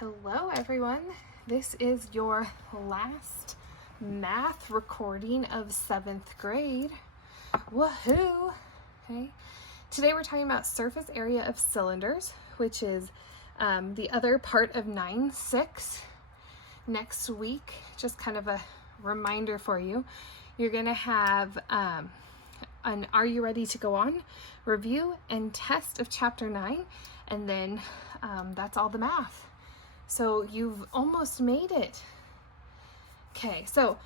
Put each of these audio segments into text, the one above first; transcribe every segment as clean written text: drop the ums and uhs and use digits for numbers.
Hello everyone, this is your last math recording of 7th grade. Woohoo! Okay, today we're talking about surface area of cylinders, which is the other part of 9-6. Next week, just kind of a reminder for you, you're going to have an Are You Ready to Go On review and test of chapter 9, and then that's all the math. So you've almost made it. Okay, so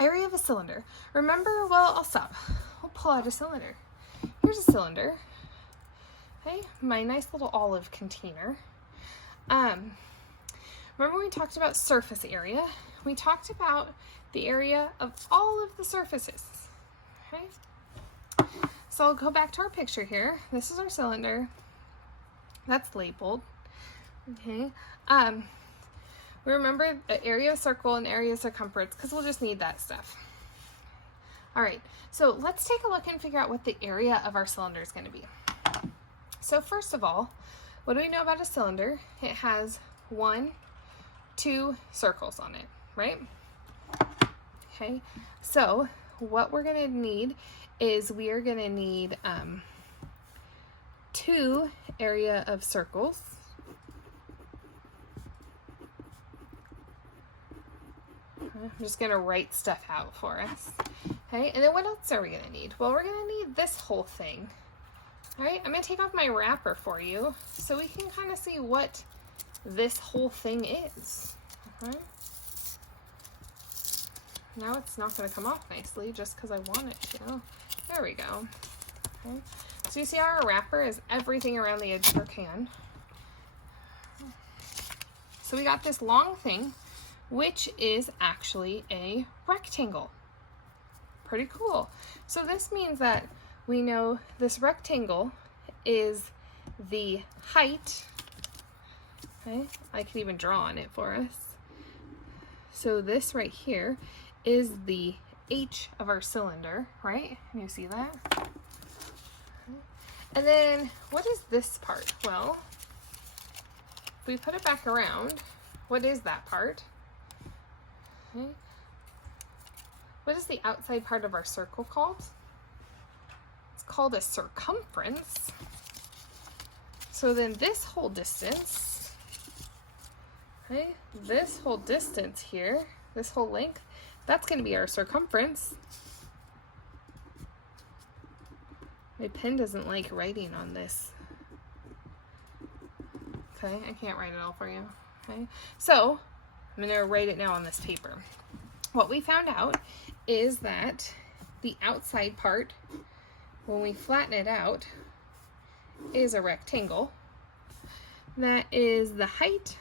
area of a cylinder. Remember, well, I'll stop. We'll pull out a cylinder. Here's a cylinder. Okay, my nice little olive container. Remember we talked about surface area? We talked about the area of all of the surfaces. Okay, so I'll go back to our picture here. This is our cylinder. That's labeled. Okay, we remember the area of circle and area of circumference because we'll just need that stuff. All right, so let's take a look and figure out what the area of our cylinder is going to be. So first of all, what do we know about a cylinder? It has 2 circles on it, right? Okay, so what we're going to need is we are going to need 2 area of circles. I'm just going to write stuff out for us. Okay, and then what else are we going to need? Well, we're going to need this whole thing. All right, I'm going to take off my wrapper for you so we can kind of see what this whole thing is. Okay. Now it's not going to come off nicely just because I want it to. There we go. Okay. So you see how our wrapper is everything around the edge of our can. So we got this long thing, which is actually a rectangle. Pretty cool. So this means that we know this rectangle is the height. Okay, I could even draw on it for us. So this right here is the H of our cylinder, right? Can you see that? And then what is this part? Well, if we put it back around, what is that part? Okay. What is the outside part of our circle called? It's called a circumference. So then this whole distance, okay, this whole distance here, this whole length, that's going to be our circumference. My pen doesn't like writing on this. Okay, I can't write it all for you. Okay, so I'm going to write it now on this paper. What we found out is that the outside part, when we flatten it out, is a rectangle. That is the height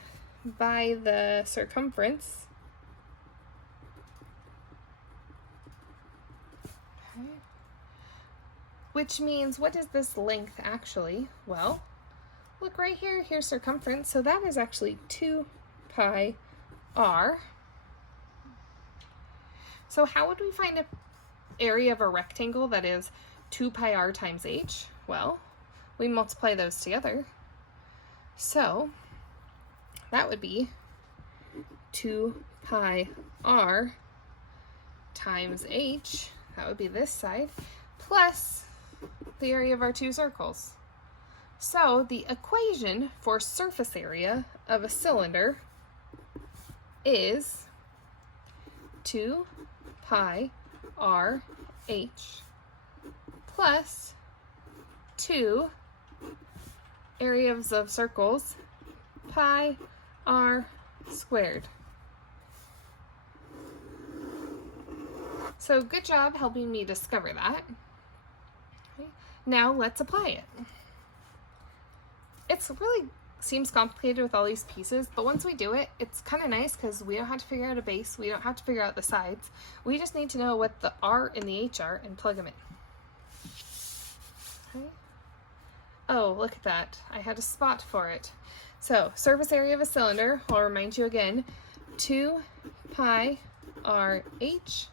by the circumference. Okay. Which means, what is this length actually? Well, look right here, here's circumference. So that is actually 2 pi r. So how would we find an area of a rectangle that is 2 pi r times h? Well, we multiply those together. So that would be 2 pi r times h, that would be this side, plus the area of our 2 circles. So the equation for surface area of a cylinder is 2 pi r h plus 2 areas of circles pi r squared. So good job helping me discover that. Okay. Now let's apply it. It's really seems complicated with all these pieces, but once we do it, it's kind of nice because we don't have to figure out a base, we don't have to figure out the sides. We just need to know what the R and the H are and plug them in. Okay. Oh, look at that. I had a spot for it. So, surface area of a cylinder, I'll remind you again, 2 pi r h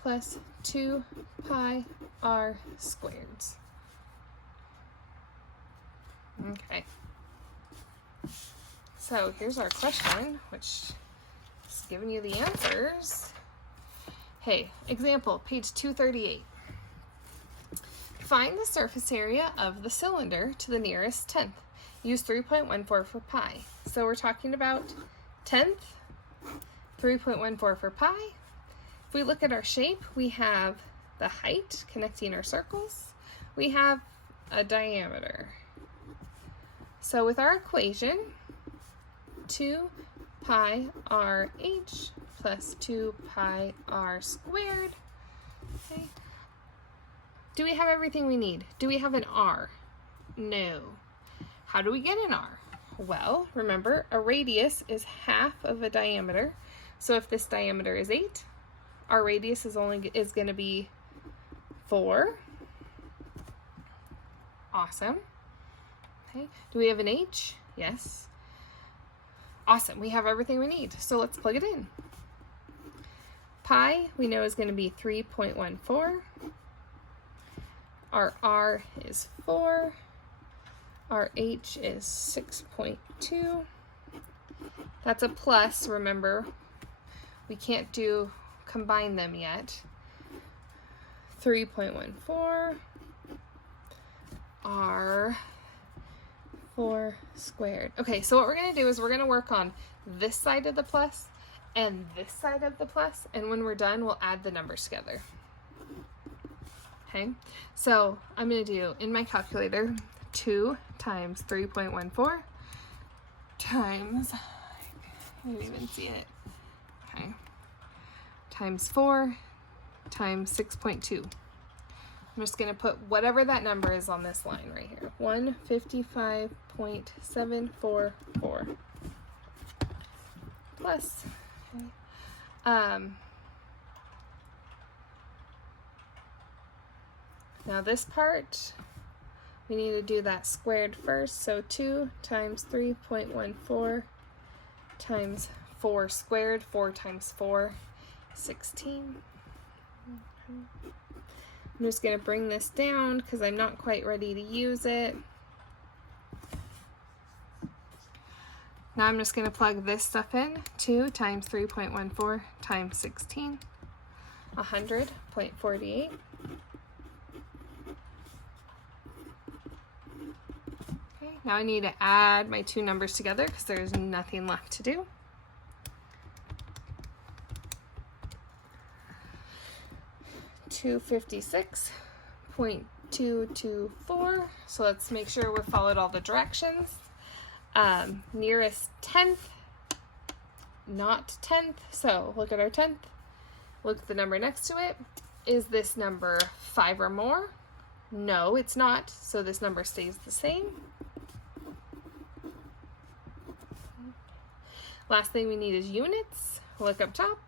plus 2 pi r squared. Okay. so here's our question, which is giving you the answers. Hey, example, page 238. Find the surface area of the cylinder to the nearest tenth. Use 3.14 for pi. So we're talking about tenth, 3.14 for pi. If we look at our shape, we have the height connecting our circles. We have a diameter. So with our equation, 2 pi RH plus 2 pi r squared. Okay. Do we have everything we need? Do we have an r? No. How do we get an r? Well, remember, a radius is half of a diameter. So if this diameter is 8, our radius is going to be 4. Awesome. Okay. Do we have an h? Yes. Awesome. We have everything we need. So let's plug it in. Pi, we know, is going to be 3.14. Our r is 4. Our h is 6.2. That's a plus, remember. We can't combine them yet. 3.14 r 4 squared. Okay, so what we're going to do is we're going to work on this side of the plus and this side of the plus, and when we're done, we'll add the numbers together. Okay, so I'm going to do, in my calculator, 2 times 3.14 times, I didn't even see it, okay, times 4 times 6.2. I'm just going to put whatever that number is on this line right here, 155.744 plus, okay. Now this part, we need to do that squared first. So 2 times 3.14 times 4 squared. 4 times 4, 16. I'm just going to bring this down because I'm not quite ready to use it. Now I'm just going to plug this stuff in. 2 times 3.14 times 16. 100.48. Now I need to add my two numbers together because there's nothing left to do. $256.224. So let's make sure we followed all the directions. Nearest tenth, not tenth. So look at our tenth. Look at the number next to it. Is this number 5 or more? No, it's not. So this number stays the same. Last thing we need is units. Look up top.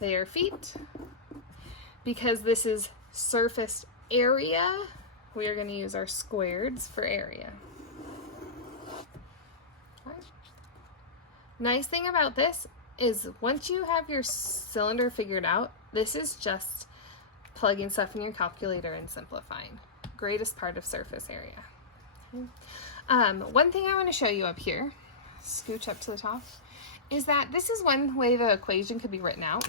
They are feet. Because this is surface area, we are going to use our squareds for area. Right. Nice thing about this is once you have your cylinder figured out, this is just plugging stuff in your calculator and simplifying. Greatest part of surface area. One thing I want to show you up here, scooch up to the top, is that this is one way the equation could be written out.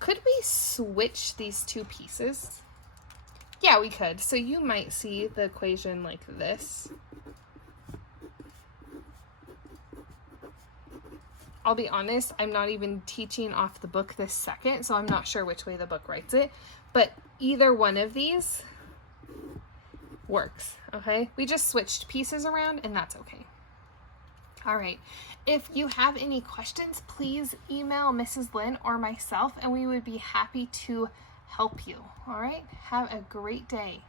Could we switch these two pieces? Yeah, we could. So you might see the equation like this. I'll be honest, I'm not even teaching off the book this second, so I'm not sure which way the book writes it, but either one of these works, okay? We just switched pieces around, and that's okay. All right, if you have any questions, please email Mrs. Lynn or myself, and we would be happy to help you. All right, have a great day.